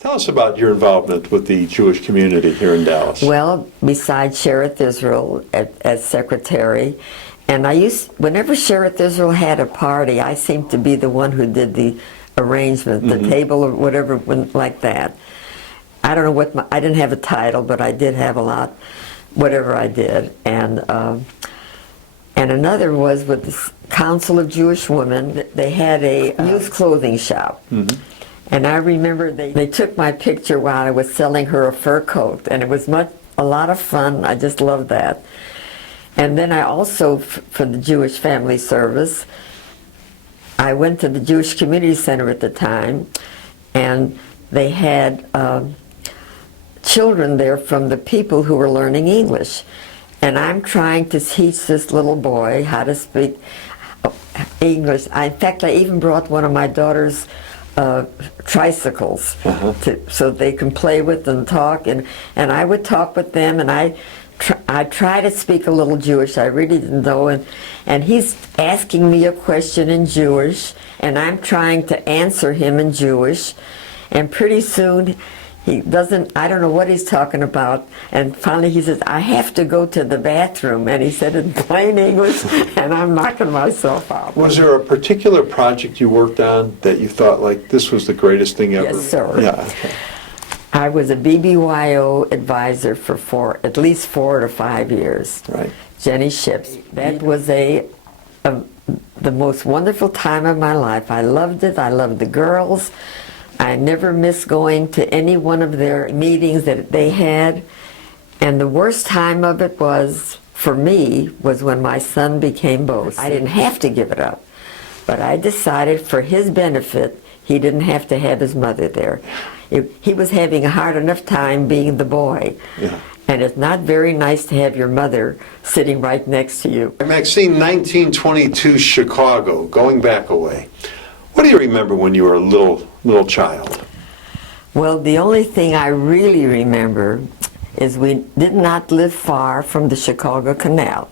Tell us about your involvement with the Jewish community here in Dallas. Well, besides Shearith Israel as secretary, and whenever Shearith Israel had a party, I seemed to be the one who did the arrangement, the table or whatever, like that. I don't know I didn't have a title, but I did have a lot, whatever I did. And another was with the Council of Jewish Women. They had a youth clothing shop. And I remember they took my picture while I was selling her a fur coat, and it was a lot of fun. I just loved that. And then I also, for the Jewish Family Service, I went to the Jewish Community Center at the time, and they had children there from the people who were learning English. And I'm trying to teach this little boy how to speak English. In fact, I even brought one of my daughter's tricycles so they can play with and talk, and I would talk with them, and I try to speak a little Jewish. I really didn't know, and he's asking me a question in Jewish, and I'm trying to answer him in Jewish, and pretty soon he doesn't, I don't know what he's talking about, and finally he says, I have to go to the bathroom, and he said in plain English, and I'm knocking myself out. Was there a particular project you worked on that you thought, like, this was the greatest thing ever? Yes, sir. Yeah, okay. I was a BBYO advisor for at least 4 to 5 years. Right. Jenny Ships. That was the most wonderful time of my life. I loved it. I loved the girls. I never missed going to any one of their meetings that they had. And the worst time of it was, for me, was when my son became Bose. I didn't have to give it up. But I decided for his benefit, he didn't have to have his mother there. He was having a hard enough time being the boy. Yeah. And it's not very nice to have your mother sitting right next to you. Maxine, 1922 Chicago, going back away. What do you remember when you were a little child? Well, the only thing I really remember is we did not live far from the Chicago Canal.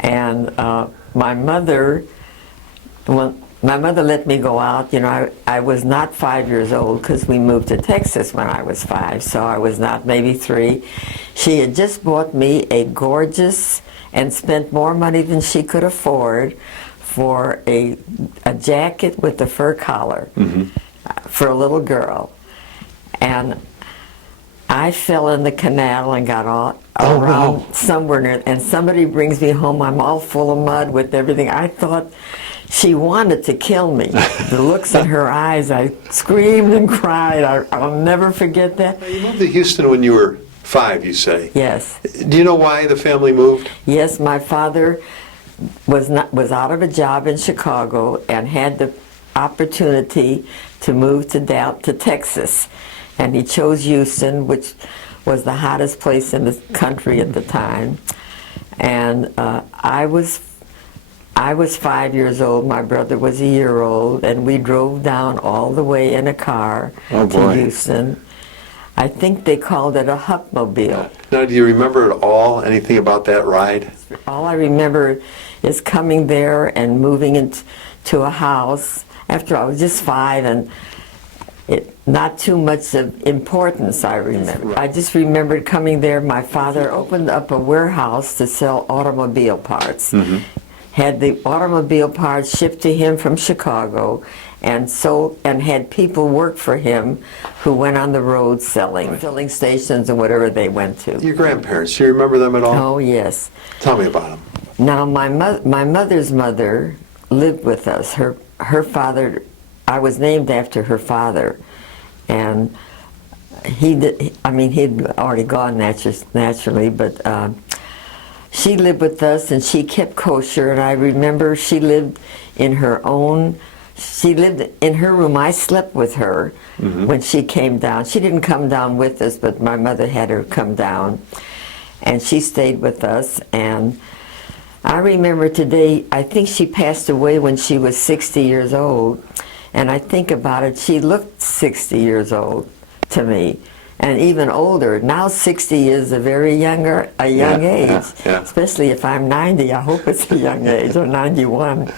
And my mother let me go out. You know, I was not 5 years old because we moved to Texas when I was 5, so I was not, maybe 3. She had just bought me a gorgeous, and spent more money than she could afford, for a jacket with a fur collar for a little girl. And I fell in the canal and got all around somewhere near, and somebody brings me home. I'm all full of mud with everything. I thought she wanted to kill me. The looks in her eyes, I screamed and cried. I'll never forget that. You moved to Houston when you were 5, you say? Yes. Do you know why the family moved? Yes, my father was out of a job in Chicago and had the opportunity to move to Texas, and he chose Houston, which was the hottest place in the country at the time. And I was 5 years old. My brother was a year old, and we drove down all the way in a car to Houston. I think they called it a Huckmobile. Now, do you remember at all anything about that ride? All I remember is coming there and moving into a house after I was just 5, and not too much of importance, I remember. I just remembered coming there. My father opened up a warehouse to sell automobile parts. Had the automobile parts shipped to him from Chicago, and had people work for him who went on the road selling, filling stations and whatever they went to. Your grandparents, do you remember them at all? Oh, yes. Tell me about them. Now, my mother's mother lived with us. Her father, I was named after her father, and he'd already gone naturally, but she lived with us, and she kept kosher, and I remember she lived in her room. I slept with her when she came down. She didn't come down with us, but my mother had her come down, and she stayed with us. And I remember today, I think she passed away when she was 60 years old, and I think about it, she looked 60 years old to me, and even older. Now 60 is a very young age, especially if I'm 90. I hope it's a young age, or 91.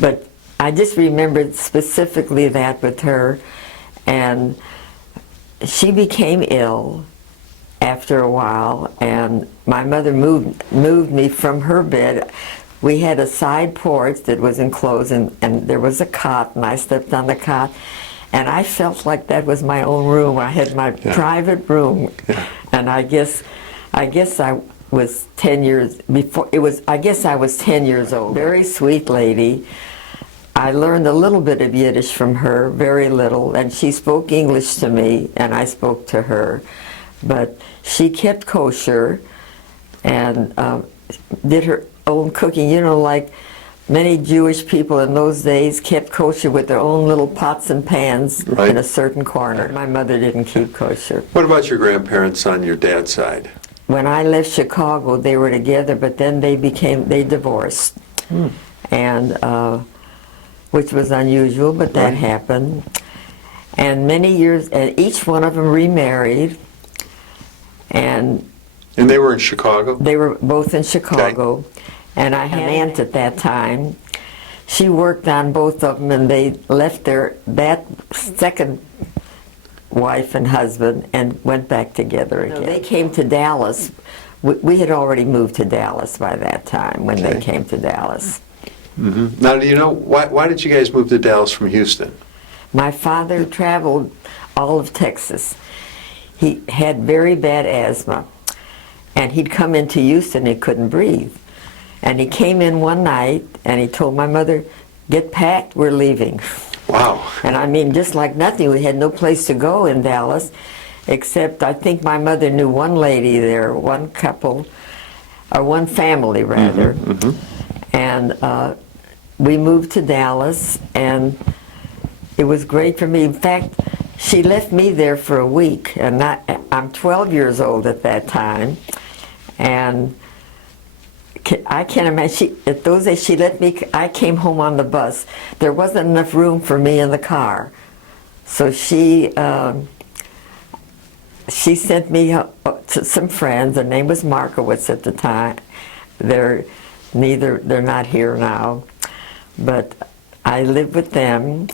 But I just remembered specifically that with her, and she became ill after a while, and my mother moved me from her bed. We had a side porch that was enclosed, and there was a cot, and I slept on the cot, and I felt like that was my own room. I had my private room, and I guess I was 10 years before it was. I guess I was 10 years old. Very sweet lady. I learned a little bit of Yiddish from her, very little, and she spoke English to me, and I spoke to her. But she kept kosher and did her own cooking. You know, like many Jewish people in those days kept kosher with their own little pots and pans in a certain corner. My mother didn't keep kosher. What about your grandparents on your dad's side? When I left Chicago, they were together, but then they divorced. And which was unusual, but that happened. And many years, and each one of them remarried. And they were in Chicago? They were both in Chicago. Okay. And I had an aunt at that time. She worked on both of them, and they left that second wife and husband and went back together again. They came to Dallas. We had already moved to Dallas by that time when they came to Dallas. Now, do you know, why did you guys move to Dallas from Houston? My father traveled all of Texas. He had very bad asthma, and he'd come into Houston and he couldn't breathe. And he came in one night and he told my mother, "Get packed, we're leaving." Wow. And I mean, just like nothing, we had no place to go in Dallas, except I think my mother knew one lady there, one couple, or one family rather. And we moved to Dallas, and it was great for me. In fact, she left me there for a week, and I'm 12 years old at that time, and I can't imagine. At those days, she let me. I came home on the bus. There wasn't enough room for me in the car, so she sent me to some friends. Their name was Markowitz at the time. They're not here now, but I lived with them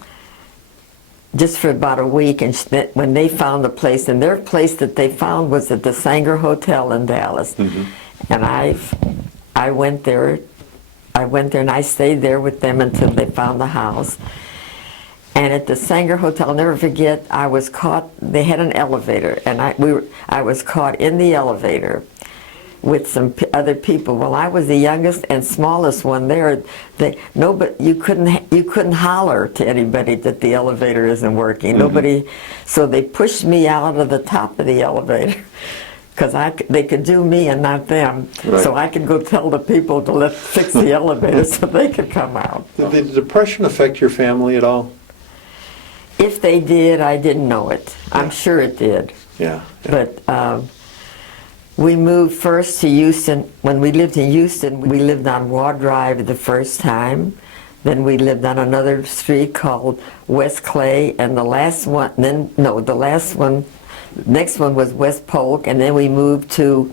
just for about a week, and when they found a place, and their place that they found was at the Sanger Hotel in Dallas. And I went there and I stayed there with them until they found the house. And at the Sanger Hotel, I'll never forget, I was caught. They had an elevator, and I was caught in the elevator with some other people. Well, I was the youngest and smallest one there. You couldn't holler to anybody that the elevator isn't working. Nobody. So they pushed me out of the top of the elevator because they could do me and not them. So I could go tell the people to fix the elevator so they could come out. Did the Depression affect your family at all? If they did, I didn't know it. I'm sure it did. Yeah. But we moved first to Houston. When we lived in Houston, we lived on Waugh Drive the first time. Then we lived on another street called West Clay, and the next one was West Polk, and then we moved to,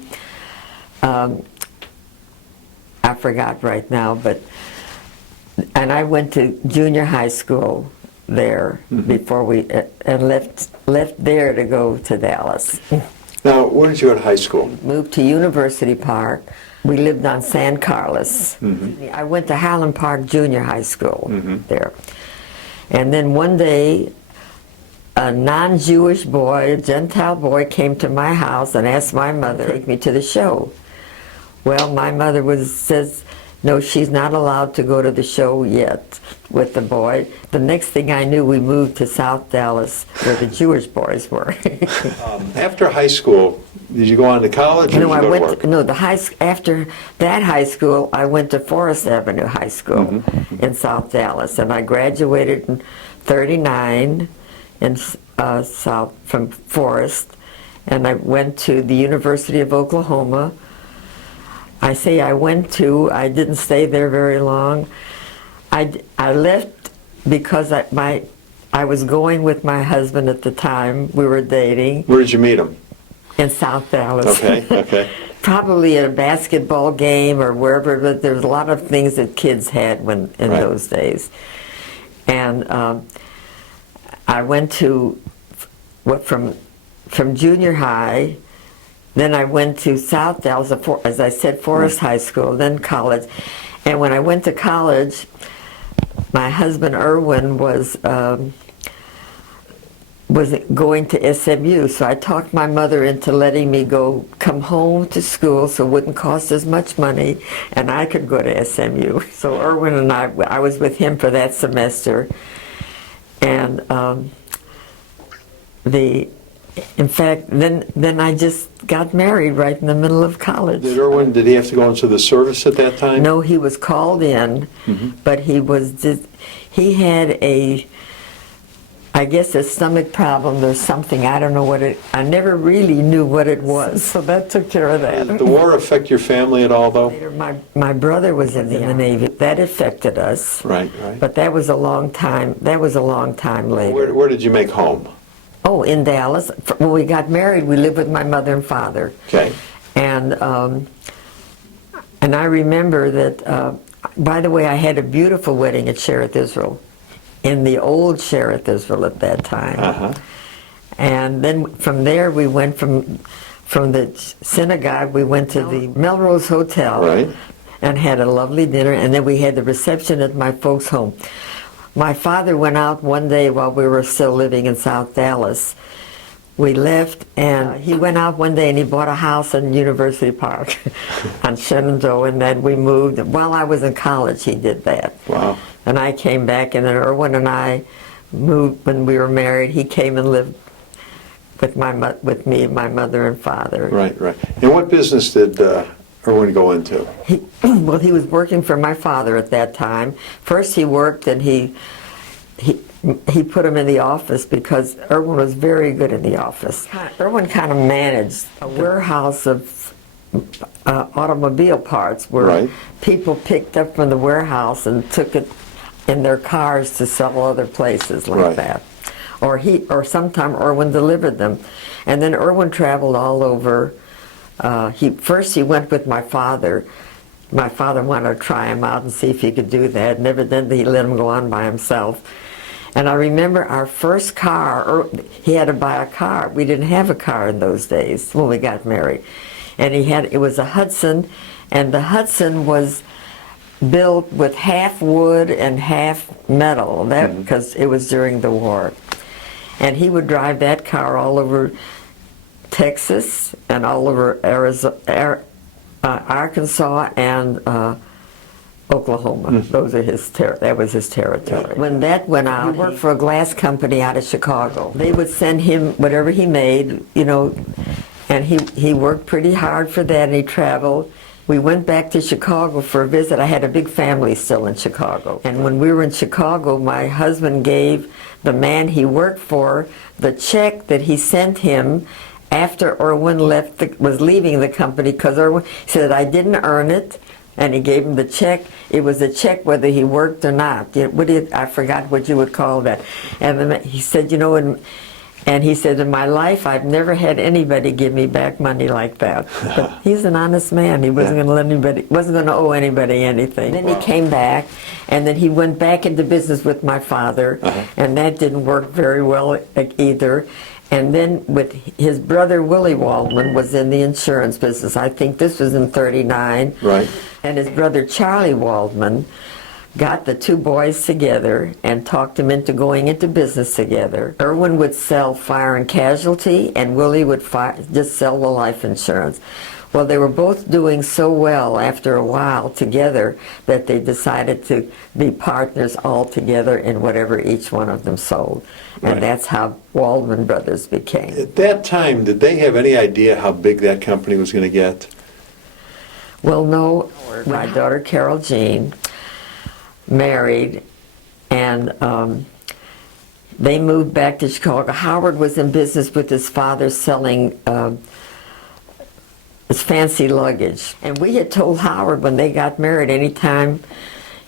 I forgot right now, and I went to junior high school there before and left there to go to Dallas. Now, where did you go to high school? Moved to University Park. We lived on San Carlos. I went to Highland Park Junior High School there. And then one day, a non-Jewish boy, a Gentile boy, came to my house and asked my mother to take me to the show. Well, my mother says, no, she's not allowed to go to the show yet with the boy. The next thing I knew, we moved to South Dallas where the Jewish boys were. After high school, did you go on to college or did you go to work? No, after that high school, I went to Forest Avenue High School in South Dallas, and I graduated in '39 from Forest, and I went to the University of Oklahoma. I didn't stay there very long. I left because I was going with my husband at the time. We were dating. Where did you meet him? In South Dallas. Okay. Probably at a basketball game or wherever, but there's a lot of things that kids had in those days. And I went from from junior high, then I went to South Dallas, as I said, Forest High School, then college. And when I went to college, my husband Erwin was going to SMU, so I talked my mother into letting me come home to school so it wouldn't cost as much money, and I could go to SMU. So Erwin and I was with him for that semester, and in fact, then I just got married right in the middle of college. Did he have to go into the service at that time? No, he was called in, but he had I guess a stomach problem or something. I don't know I never really knew what it was, so that took care of that. Did the war affect your family at all, though? Later, my brother was in the Navy. That affected us. Right. But that was a long time later. Where did you make home? Oh, in Dallas. When we got married, we lived with my mother and father. Okay. And I remember that, by the way, I had a beautiful wedding at Shearith Israel, in the old Shearith Israel at that time. And then from there we went from the synagogue, we went to the Melrose Hotel. Right. And had a lovely dinner, and then we had the reception at my folks' home. My father went out one day while we were still living in South Dallas. We left, and he went out one day and he bought a house in University Park on Shenandoah, and then we moved. While I was in college, he did that. Wow. And I came back, and then Erwin and I moved when we were married. He came and lived with me, my mother and father. Right. And what business did Erwin go into? Well, he was working for my father at that time. First he worked, and he put him in the office because Erwin was very good in the office. Erwin kind of managed a warehouse of automobile parts where people picked up from the warehouse and took it in their cars to sell other places like that. Or sometime Erwin delivered them. And then Erwin traveled all over. First he went with my father. My father wanted to try him out and see if he could do that. Never did he let him go on by himself. And I remember our first car, he had to buy a car. We didn't have a car in those days when we got married. And it was a Hudson, and the Hudson was built with half wood and half metal, because it was during the war. And he would drive that car all over Texas and all over Arkansas and Oklahoma. Those are that was his territory. When that went out, he worked for a glass company out of Chicago. They would send him whatever he made, and he worked pretty hard for that, and he traveled. We went back to Chicago for a visit. I had a big family still in Chicago. And when we were in Chicago, my husband gave the man he worked for the check that he sent him after Erwin was leaving the company, because Erwin said, I didn't earn it, and he gave him the check. It was a check whether he worked or not. I forgot what you would call that. And he said, and he said, in my life, I've never had anybody give me back money like that. But he's an honest man. He wasn't wasn't going to owe anybody anything. Then he came back, and then he went back into business with my father, and that didn't work very well either. And then with his brother, Willie Waldman, was in the insurance business. I think this was in '39. Right. And his brother, Charlie Waldman, got the two boys together and talked them into going into business together. Erwin would sell fire and casualty, and Willie would just sell the life insurance. Well, they were both doing so well after a while together that they decided to be partners all together in whatever each one of them sold. And that's how Waldman Brothers became. At that time, did they have any idea how big that company was going to get? Well, no. My daughter, Carol Jean, married, and they moved back to Chicago. Howard was in business with his father selling his fancy luggage. And we had told Howard when they got married, anytime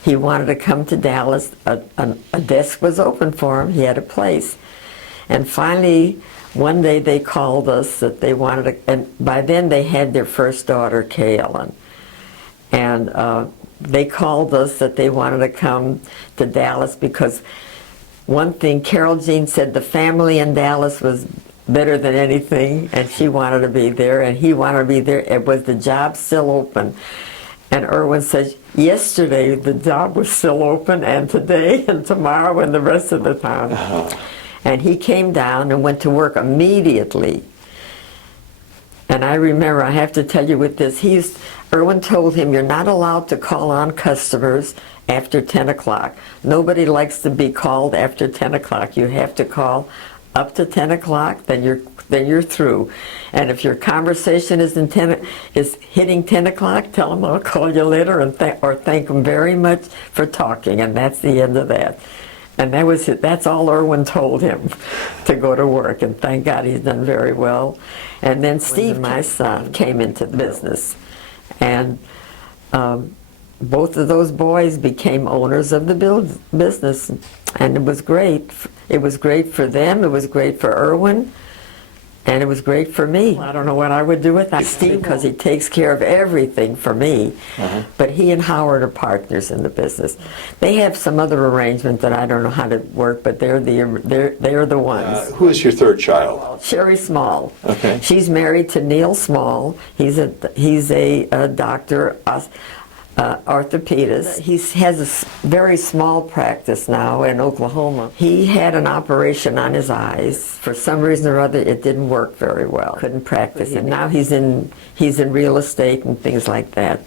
he wanted to come to Dallas, a desk was open for him. He had a place. And finally, one day they called us that they wanted to, and by then they had their first daughter, Kaylin. And they called us that they wanted to come to Dallas because one thing, Carol Jean said the family in Dallas was better than anything, and she wanted to be there, and he wanted to be there. It was the job still open. And Erwin says, yesterday the job was still open, and today and tomorrow and the rest of the time. And he came down and went to work immediately. And I remember, I have to tell you with this, Erwin told him, you're not allowed to call on customers after 10 o'clock. Nobody likes to be called after 10 o'clock. You have to call up to 10 o'clock, then you're through. And if your conversation is hitting 10 o'clock, tell them I'll call you later, or thank them very much for talking, and that's the end of that. And that's all Erwin told him, to go to work, and thank God he's done very well. And then Steve, my son, came into the business, and both of those boys became owners of the business, and it was great. It was great for them, it was great for Erwin, and it was great for me. I don't know what I would do without Steve, because he takes care of everything for me. But he and Howard are partners in the business. They have some other arrangement that I don't know how to work, but they're the ones. Who is your third child? Sherry Small. Okay. She's married to Neil Small. He's a doctor, orthopedist. He has a very small practice now in Oklahoma. He had an operation on his eyes. For some reason or other, it didn't work very well. Couldn't practice it. Now he's in real estate and things like that.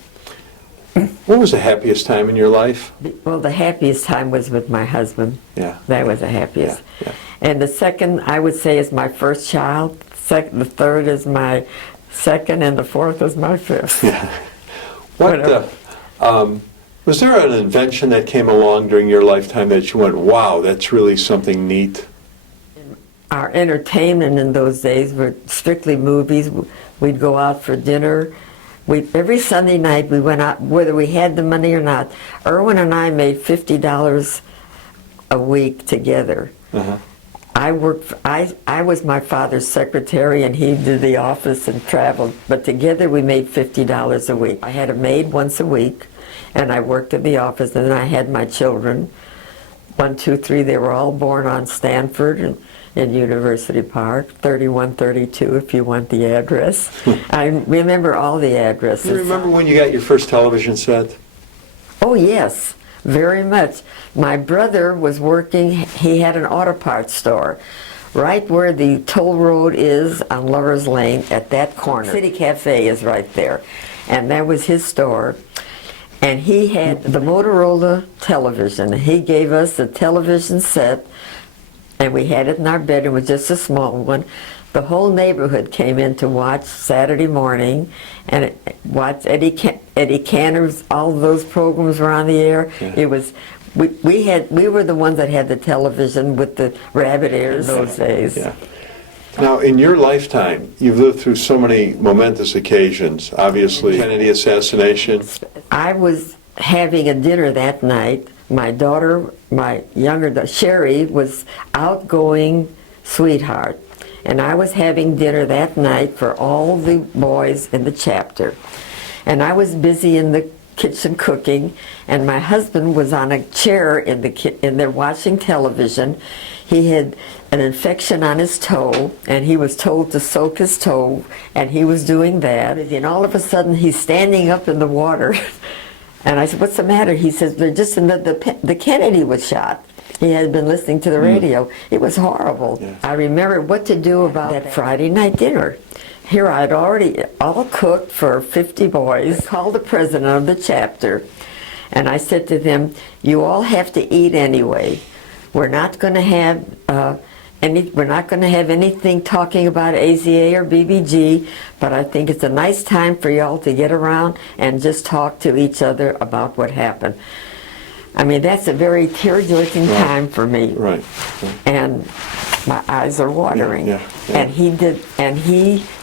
What was the happiest time in your life? Well, the happiest time was with my husband. Yeah. That was the happiest. Yeah. And the second, I would say, is my first child. The third is my second, and the fourth is my fifth. Yeah. Was there an invention that came along during your lifetime that you went, wow, that's really something neat? Our entertainment in those days were strictly movies. We'd go out for dinner. Every Sunday night we went out, whether we had the money or not. Erwin and I made $50 a week together. I was my father's secretary, and he did the office and traveled, but together we made $50 a week. I had a maid once a week, and I worked in the office, and then I had my children. 1, 2, 3, they were all born on Stanford and in University Park, 3132 if you want the address. I remember all the addresses. Do you remember when you got your first television set? Oh yes, very much. My brother was working, he had an auto parts store right where the toll road is on Lover's Lane at that corner. City Cafe is right there, and that was his store. And he had the Motorola television. He gave us a television set, and we had it in our bedroom. It was just a small one. The whole neighborhood came in to watch Saturday morning, and watch Eddie Cantor's, all those programs were on the air. Yeah. It was, we were the ones that had the television with the rabbit ears those days. Yeah. Now, in your lifetime, you've lived through so many momentous occasions. Obviously, Kennedy assassination. I was having a dinner that night. My daughter, my younger daughter, Sherry, was outgoing sweetheart. And I was having dinner that night for all the boys in the chapter. And I was busy in the kitchen cooking, and my husband was on a chair in there watching television. He had an infection on his toe, and he was told to soak his toe, and he was doing that. And all of a sudden, he's standing up in the water. And I said, what's the matter? He says, they're just the Kennedy was shot. He had been listening to the radio. It was horrible. Yeah. I remember what to do about that Friday night dinner. Here I'd already all cooked for 50 boys. I called the president of the chapter, and I said to them, you all have to eat anyway. We're not going to have anything talking about AZA or BBG, but I think it's a nice time for y'all to get around and just talk to each other about what happened. I mean, that's a very tear-jerking time for me. Right. And my eyes are watering. Yeah. And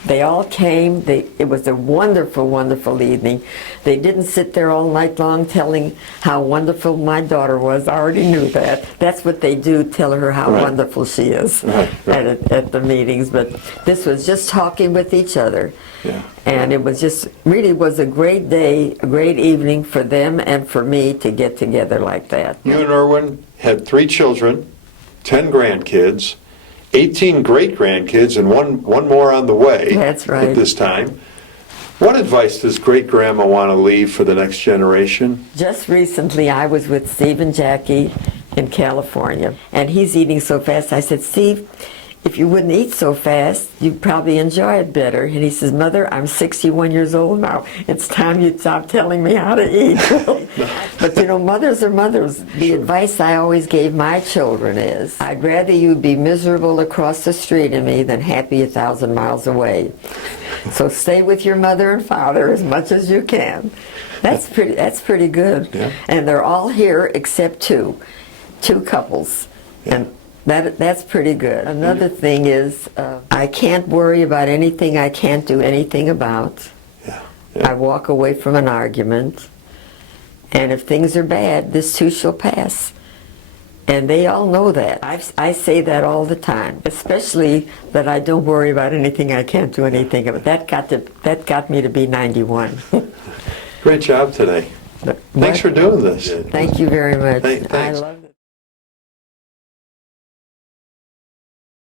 they all came. It was a wonderful, wonderful evening. They didn't sit there all night long telling how wonderful my daughter was. I already knew that. That's what they do, tell her how wonderful she is at the meetings. But this was just talking with each other. Yeah. And it was just, really was a great day, a great evening for them and for me to get together like that. You and Erwin had 3 children, 10 grandkids, 18 great-grandkids and one more on the way. That's right. At this time. What advice does great-grandma want to leave for the next generation? Just recently, I was with Steve and Jackie in California, and he's eating so fast. I said, Steve, if you wouldn't eat so fast, you'd probably enjoy it better. And he says, Mother, I'm 61 years old now. It's time you stop telling me how to eat. But you know, mothers are mothers. The advice I always gave my children is, I'd rather you be miserable across the street of me than happy 1,000 miles away. So stay with your mother and father as much as you can. That's pretty good. Yeah. And they're all here except two couples. Yeah. And that's pretty good. Another thing is, I can't worry about anything I can't do anything about. Yeah. I walk away from an argument, and if things are bad, this too shall pass. And they all know that. I say that all the time, especially that I don't worry about anything I can't do anything about. That got me to be 91. Great job today. Thanks for doing this. Thank you very much. Thanks. I love